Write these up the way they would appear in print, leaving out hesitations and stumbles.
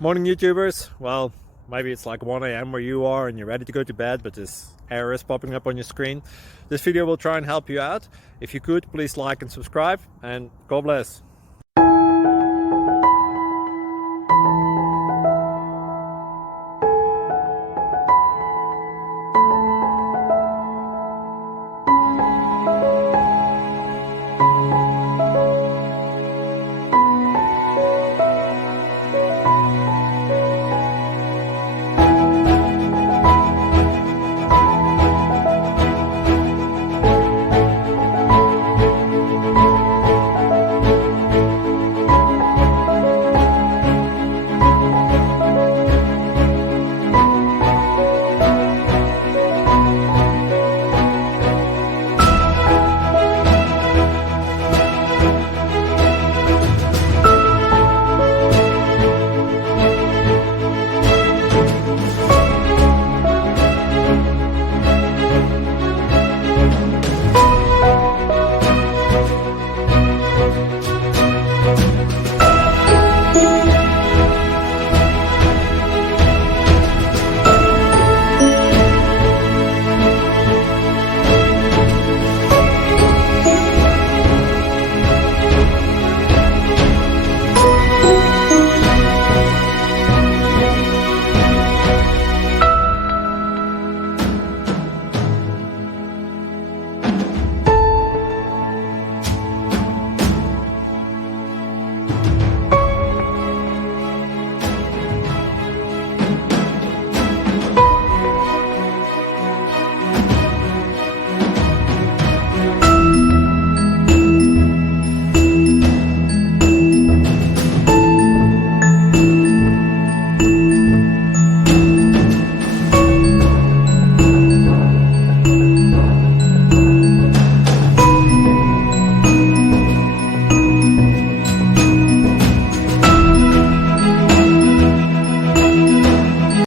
Morning YouTubers. Well, maybe it's like 1 a.m. where you are and you're ready to go to bed, but this error is popping up on your screen. This video will try and help you out. If you could, please like and subscribe, and God bless.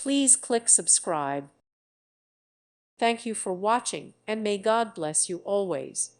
Please click subscribe. Thank you for watching, and may God bless you always.